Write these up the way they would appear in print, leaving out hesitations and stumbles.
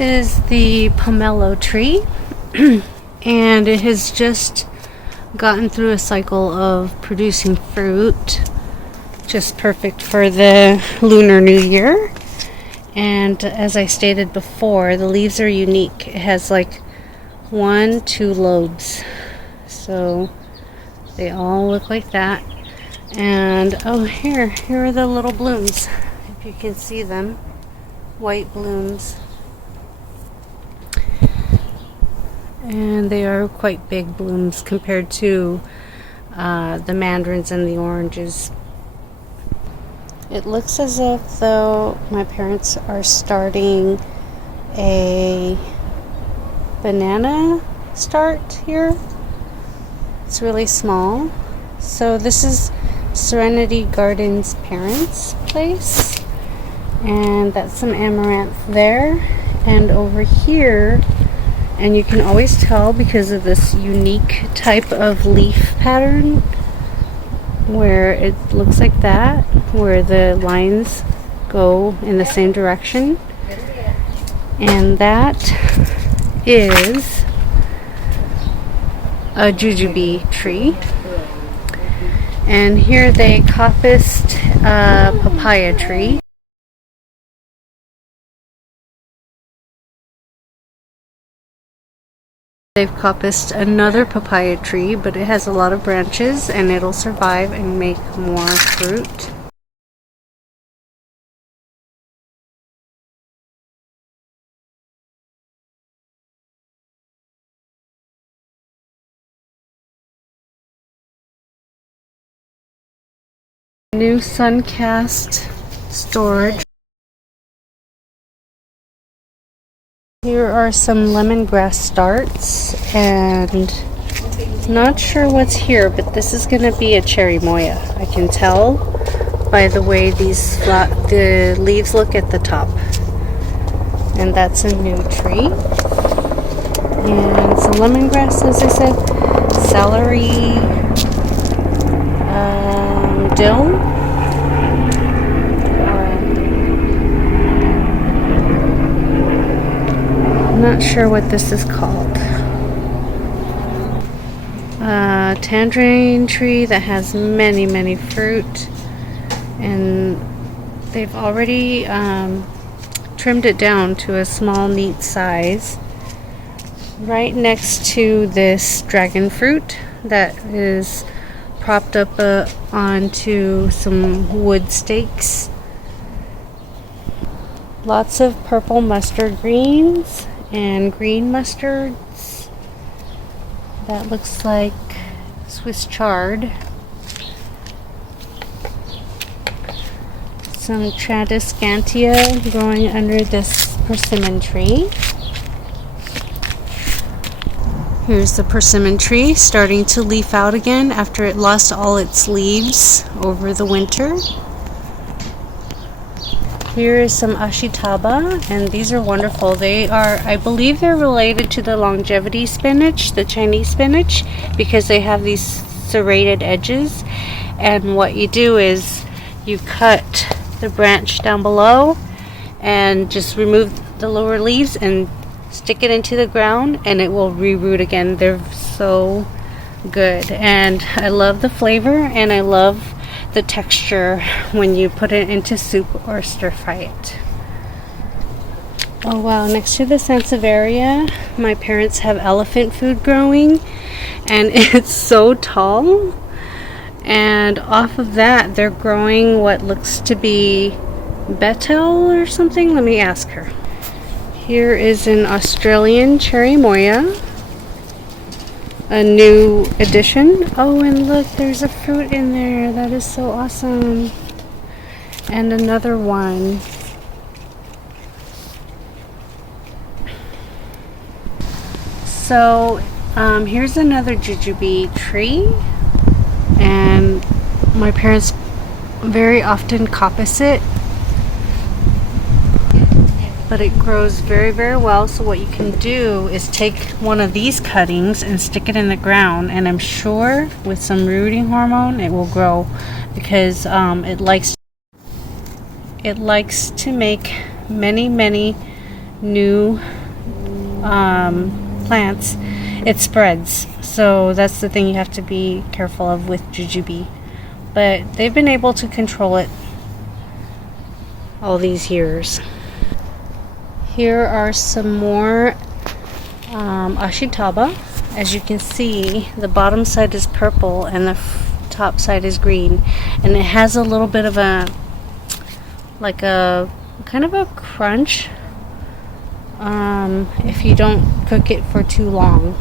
is the pomelo tree, and it has just gotten through a cycle of producing fruit, just perfect for the Lunar New Year. And as I stated before, the leaves are unique. It has like 1-2 lobes, so they all look like that. And oh, here are the little blooms, if you can see them, white blooms. And they are quite big blooms compared to the mandarins and the oranges. It looks as if though my parents are starting a banana start here. It's really small. So this is Serenity Garden's parents' place, and that's some amaranth there. And over here, and you can always tell because of this unique type of leaf pattern where it looks like that, where the lines go in the same direction. And that is a jujube tree. And here they coppiced a papaya tree. They've coppiced another papaya tree, but it has a lot of branches and it'll survive and make more fruit. New suncast storage. Here are some lemongrass starts, and not sure what's here, but this is going to be a cherimoya. I can tell by the way the leaves look at the top. And that's a new tree. And some lemongrass, as I said, celery, dill. Not sure what this is called. Tangerine tree that has many fruit, and they've already trimmed it down to a small neat size right next to this dragon fruit that is propped up onto some wood stakes. Lots of purple mustard greens and green mustards. That looks like Swiss chard. Some Tradescantia growing under this persimmon tree. Here's the persimmon tree starting to leaf out again after it lost all its leaves over the winter. Here is some ashitaba, and these are wonderful. They are, I believe they're related to the longevity spinach, the Chinese spinach, because they have these serrated edges. And what you do is you cut the branch down below and just remove the lower leaves and stick it into the ground, and it will reroot again. They're so good, and I love the flavor, and I love the texture when you put it into soup or stir fry it. Oh wow, next to the Sansevieria, my parents have elephant food growing, and it's so tall. And off of that, they're growing what looks to be betel or something. Let me ask her. Here is an Australian cherimoya, a new addition. Oh, and look, there's a fruit in there. That is so awesome. And another one. So here's another jujube tree, and my parents very often coppice it, but it grows very well. So what you can do is take one of these cuttings and stick it in the ground, and I'm sure with some rooting hormone it will grow, because it likes to make many new plants, it spreads. So that's the thing you have to be careful of with jujube. But they've been able to control it all these years. Here are some more ashitaba. As you can see, the bottom side is purple and the top side is green, and it has a little bit of a kind of a crunch if you don't cook it for too long.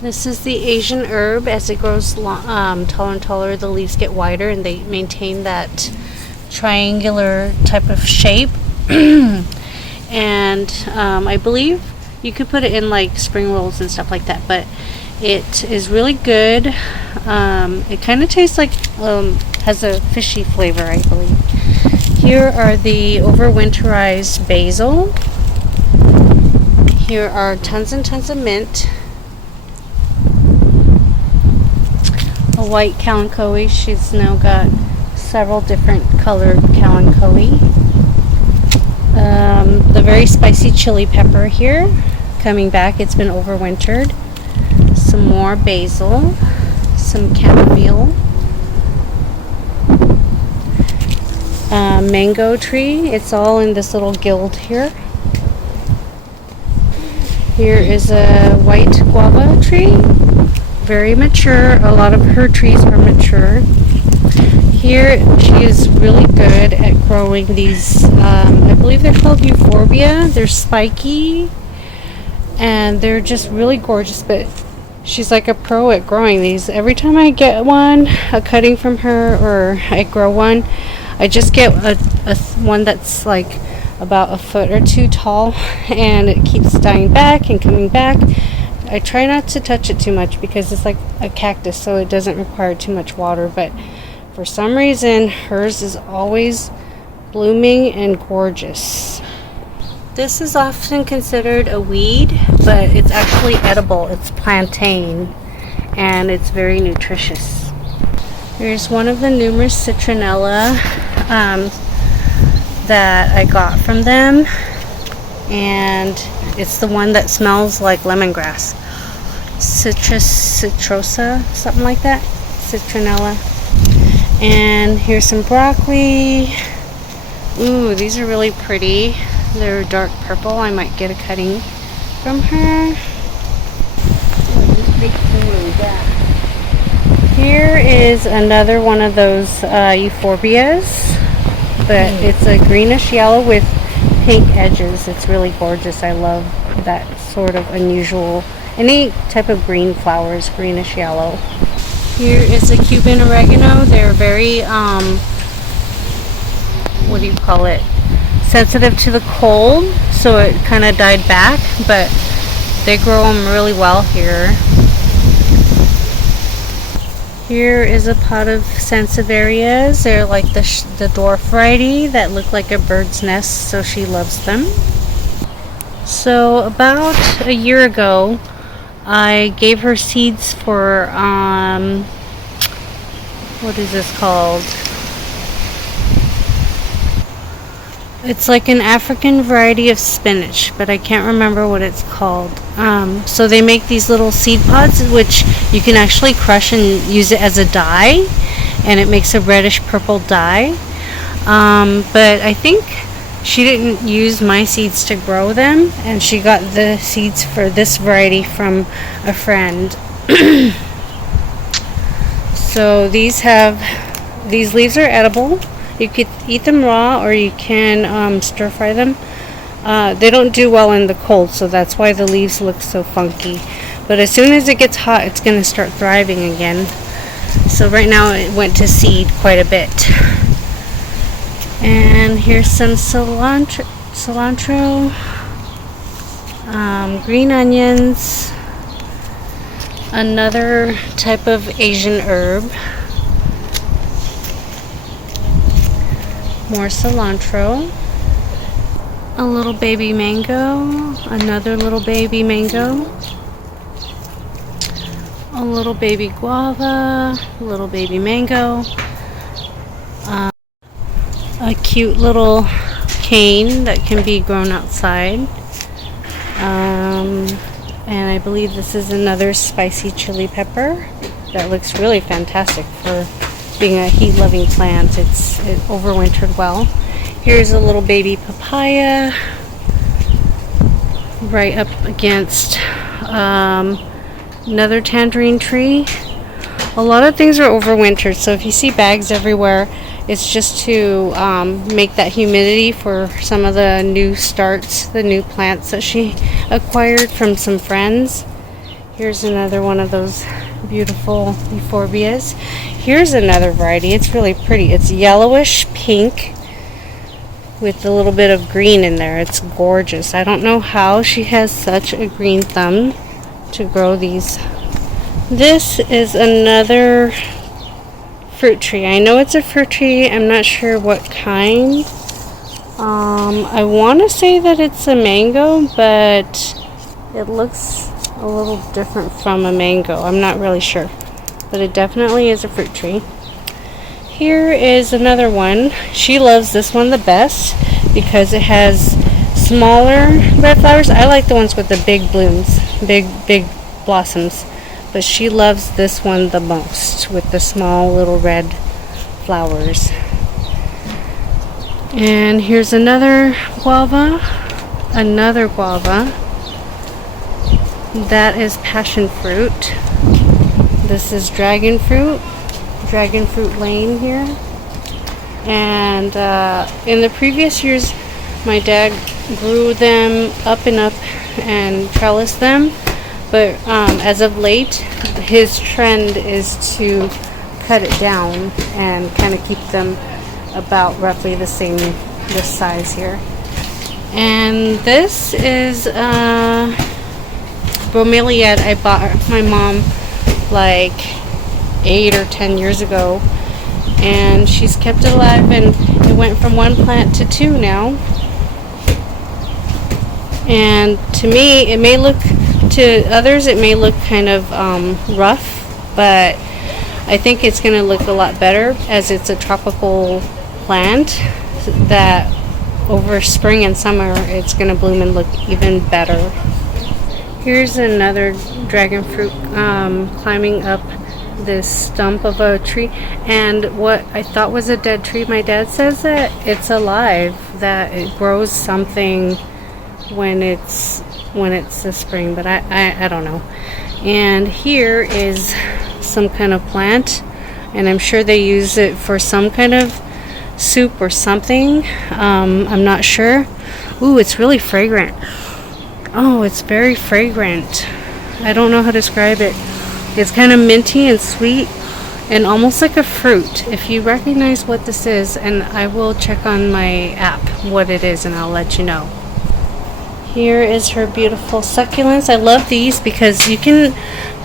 This is the Asian herb. As it grows taller and taller, the leaves get wider and they maintain that triangular type of shape. And I believe you could put it in like spring rolls and stuff like that, but it is really good. It kind of tastes like, has a fishy flavor, I believe. Here are the overwinterized basil. Here are tons and tons of mint. A white kalanchoe. She's now got several different colored kalanchoe. The very spicy chili pepper here, coming back. It's been overwintered. Some more basil, some chamomile, mango tree. It's all in this little guild here. Here is a white guava tree, very mature. A lot of her trees are mature. Here she is really good at growing these, I believe they're called euphorbia. They're spiky and they're just really gorgeous, but she's like a pro at growing these. Every time I get one, a cutting from her, or I grow one, I just get a one that's like about a foot or two tall, and it keeps dying back and coming back. I try not to touch it too much because it's like a cactus, so it doesn't require too much water, but for some reason hers is always blooming and gorgeous. This is often considered a weed, but it's actually edible. It's plantain and it's very nutritious. Here's one of the numerous citronella that I got from them, and it's the one that smells like lemongrass. Citrosa, something like that. Citronella. And here's some broccoli. Ooh, these are really pretty. They're dark purple. I might get a cutting from her. Here is another one of those euphorbias, but it's a greenish yellow with pink edges. It's really gorgeous. I love that sort of unusual, any type of green flowers, greenish yellow. Here is a Cuban oregano. They're very, what do you call it? Sensitive to the cold, so it kind of died back, but they grow them really well here. Here is a pot of sansevierias. They're like the dwarf variety that look like a bird's nest, so she loves them. So about a year ago, I gave her seeds for, what is this called? It's like an African variety of spinach, but I can't remember what it's called. So they make these little seed pods, which you can actually crush and use it as a dye, and it makes a reddish purple dye. But I think she didn't use my seeds to grow them, and she got the seeds for this variety from a friend. So these leaves are edible. You could eat them raw, or you can stir fry them. They don't do well in the cold, so that's why the leaves look so funky. But as soon as it gets hot, it's going to start thriving again. So right now it went to seed quite a bit. And here's some cilantro, green onions, another type of Asian herb, more cilantro, a little baby mango, another little baby mango, a little baby guava, a little baby mango, a cute little cane that can be grown outside. And I believe this is another spicy chili pepper that looks really fantastic for being a heat-loving plant. It overwintered well. Here's a little baby papaya right up against another tangerine tree. A lot of things are overwintered, so if you see bags everywhere, it's just to make that humidity for some of the new starts, the new plants that she acquired from some friends. Here's another one of those beautiful euphorbias. Here's another variety. It's really pretty. It's yellowish pink with a little bit of green in there. It's gorgeous. I don't know how she has such a green thumb to grow these. This is another fruit tree. I know it's a fruit tree. I'm not sure what kind. I want to say that it's a mango, but it looks a little different from a mango. I'm not really sure, but it definitely is a fruit tree. Here is another one. She loves this one the best because it has smaller red flowers. I like the ones with the big blooms, big blossoms. But she loves this one the most with the small little red flowers. And here's another guava. That is passion fruit. This is dragon fruit lane here. And in the previous years, my dad grew them up and trellised them. But as of late, his trend is to cut it down and kind of keep them about roughly this size here. And this is bromeliad I bought my mom like 8 or 10 years ago. And she's kept it alive, and it went from 1 plant to 2 now. And to me, to others it may look kind of rough, but I think it's going to look a lot better as it's a tropical plant that over spring and summer it's going to bloom and look even better. Here's another dragon fruit climbing up this stump of a tree, and what I thought was a dead tree, my dad says that it's alive, that it grows something when it's the spring, but I don't know. And here is some kind of plant, and I'm sure they use it for some kind of soup or something. I'm not sure. Ooh, it's really fragrant. Oh, it's very fragrant. I don't know how to describe it. It's kind of minty and sweet and almost like a fruit. If you recognize what this is, and I will check on my app what it is and I'll let you know. Here is her beautiful succulents. I love these because you can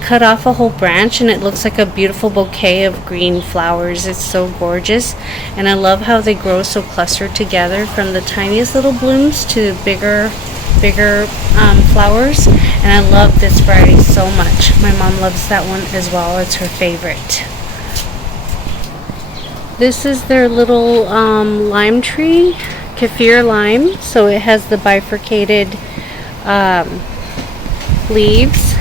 cut off a whole branch and it looks like a beautiful bouquet of green flowers. It's so gorgeous. And I love how they grow so clustered together from the tiniest little blooms to bigger flowers. And I love this variety so much. My mom loves that one as well. It's her favorite. This is their little lime tree, kaffir lime. So it has the bifurcated leaves,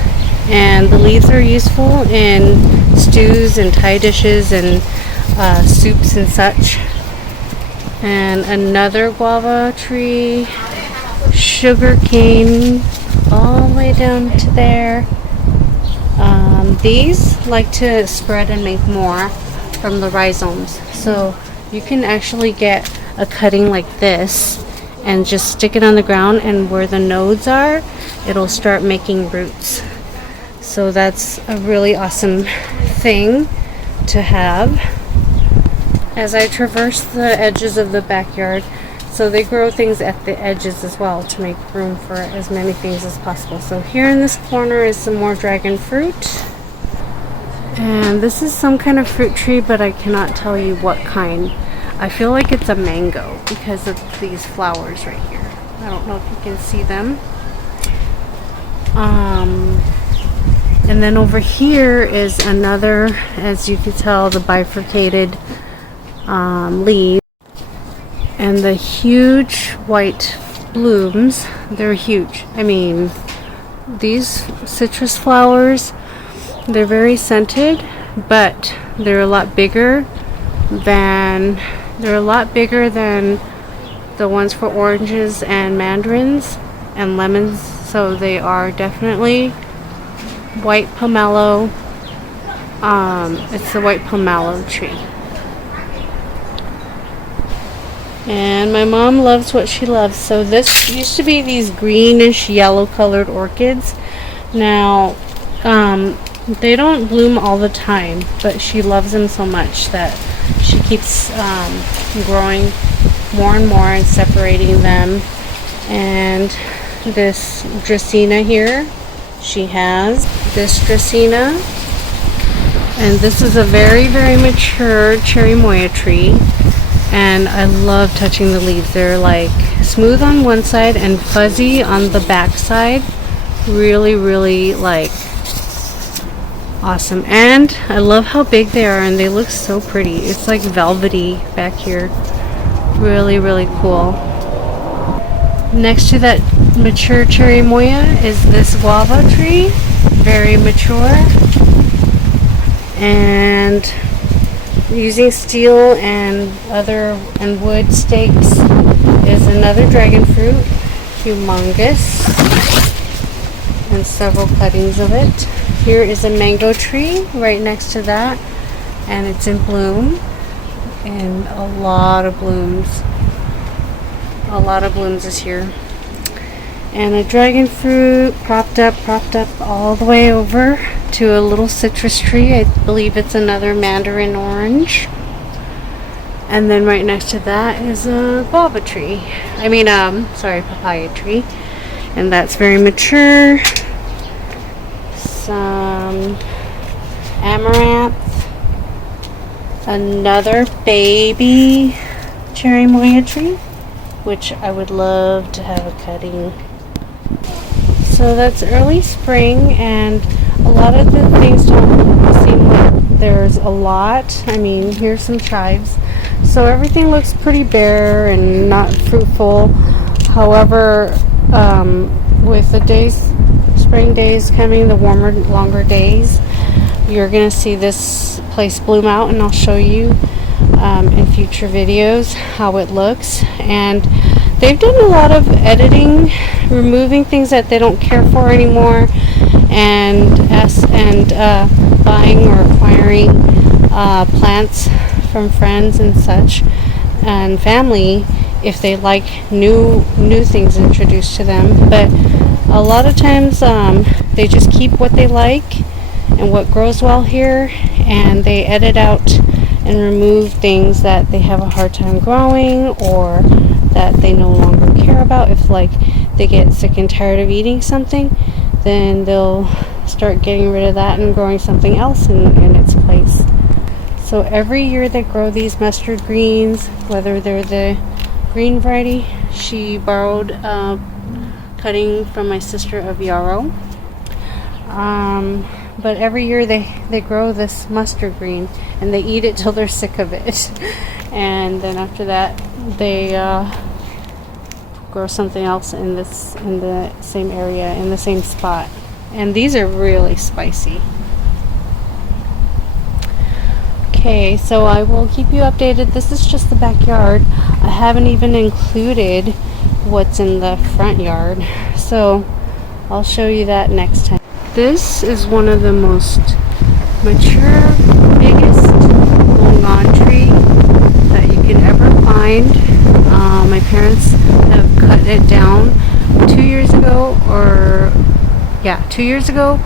and the leaves are useful in stews and Thai dishes and soups and such. And another guava tree, sugar cane all the way down to there. These like to spread and make more from the rhizomes, so you can actually get a cutting like this and just stick it on the ground, and where the nodes are, it'll start making roots. So that's a really awesome thing to have. As I traverse the edges of the backyard, so they grow things at the edges as well to make room for as many things as possible. So here in this corner is some more dragon fruit. And this is some kind of fruit tree, but I cannot tell you what kind. I feel like it's a mango because of these flowers right here. I don't know if you can see them. And then over here is another, as you can tell, the bifurcated leaves. And the huge white blooms, they're huge. I mean, these citrus flowers, they're very scented, but they're a lot bigger than the ones for oranges and mandarins and lemons. So they are definitely white pomelo. It's the white pomelo tree. And my mom loves what she loves. So this used to be these greenish yellow colored orchids. Now, they don't bloom all the time, but she loves them so much that she keeps growing more and more and separating them. And this Dracaena here, she has this Dracaena. And this is a very, very mature cherimoya tree. And I love touching the leaves. They're like smooth on one side and fuzzy on the back side. Really, really like awesome. And I love how big they are, and they look so pretty. It's like velvety back here. Really, really cool. Next to that mature cherimoya is this guava tree. Very mature. And using steel and wood stakes is another dragon fruit, humongous, and several cuttings of it. Here is a mango tree right next to that, and it's in bloom, and a lot of blooms. A lot of blooms this year. And a dragon fruit propped up all the way over to a little citrus tree. I believe it's another mandarin orange. And then right next to that is a guava tree. Papaya tree. And that's very mature. Some amaranth. Another baby cherimoya tree, which I would love to have a cutting. So that's early spring, and a lot of the things don't seem like there's a lot. I mean, here's some chives. So everything looks pretty bare and not fruitful. However, with the spring days coming, the warmer, longer days, you're going to see this place bloom out, and I'll show you in future videos how it looks. And they've done a lot of editing, removing things that they don't care for anymore, and buying or acquiring plants from friends and such and family if they like new things introduced to them. But a lot of times they just keep what they like and what grows well here, and they edit out and remove things that they have a hard time growing or that they no longer care about. If like they get sick and tired of eating something, then they'll start getting rid of that and growing something else in its place. So every year they grow these mustard greens, whether they're the green variety. She borrowed a cutting from my sister of yarrow. But every year they grow this mustard green, and they eat it till they're sick of it. And then after that they grow something else in the same area, in the same spot. And these are really spicy. Okay, so I will keep you updated. This is just the backyard. I haven't even included what's in the front yard, so I'll show you that next time. This is one of the most mature, biggest longan tree that you can ever find. My parents have cut it down 2 years ago, 2 years ago.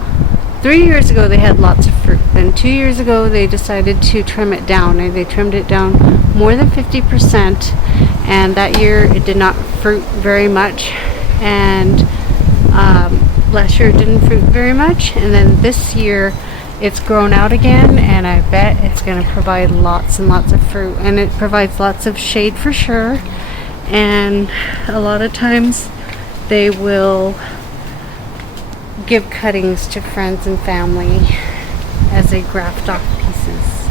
3 years ago they had lots of fruit. Then 2 years ago they decided to trim it down, and they trimmed it down more than 50%. And that year it did not fruit very much. And last year it didn't fruit very much, and then this year it's grown out again, and I bet it's going to provide lots and lots of fruit, and it provides lots of shade for sure. And a lot of times they will give cuttings to friends and family as they graft off pieces.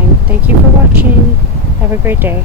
And thank you for watching. Have a great day.